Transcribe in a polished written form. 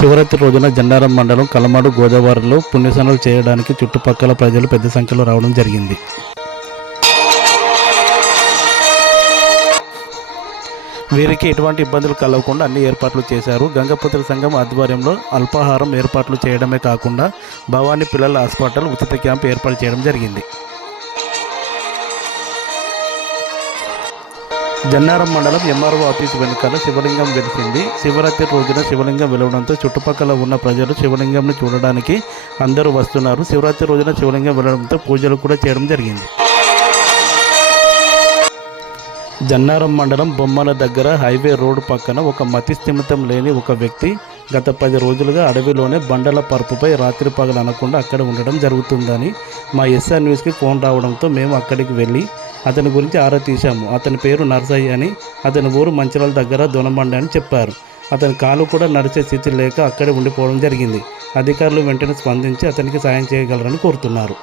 శివరాత్రి రోజున జన్నారం మండలం కలమాడు గోదావరిలో పుణ్యస్నానాలు చేయడానికి చుట్టుపక్కల ప్రజలు పెద్ద సంఖ్యలో రావడం జరిగింది. వీరికి ఎటువంటి ఇబ్బందులు కలగకుండా అన్ని ఏర్పాట్లు చేశారు. గంగపుత్ర సంఘం ఆధ్వర్యంలో అల్పాహారం ఏర్పాట్లు చేయడమే కాకుండా భవానీ పిల్లల హాస్పిటల్ ఉచిత క్యాంపు ఏర్పాటు చేయడం జరిగింది. జన్నారం మండలం ఎంఆర్ఓ ఆఫీసు వెనుకాల శివలింగం వెలిసింది. శివరాత్రి రోజున శివలింగం వెలవడంతో చుట్టుపక్కల ఉన్న ప్రజలు శివలింగంను చూడడానికి అందరూ వస్తున్నారు. శివరాత్రి రోజున శివలింగం వెలవడంతో పూజలు కూడా చేయడం జరిగింది. జన్నారం మండలం బొమ్మల దగ్గర హైవే రోడ్డు పక్కన ఒక మతిస్థిమితం లేని ఒక వ్యక్తి గత 10 రోజులుగా అడవిలోనే బండల పరుపుపై రాత్రి పగలు అనకుండా అక్కడ ఉండడం జరుగుతుందని మా ఎస్ఆర్ న్యూస్కి ఫోన్ రావడంతో మేము అక్కడికి వెళ్ళి అతని గురించి ఆరా తీశాము. అతని పేరు నర్సయ్య అని, అతని ఊరు మంచిరాల దగ్గర దొనబండి అని చెప్పారు. అతని కాలు కూడా నడిచే స్థితి లేక అక్కడే ఉండిపోవడం జరిగింది. అధికారులు వెంటనే స్పందించి అతనికి సాయం చేయగలరని కోరుతున్నారు.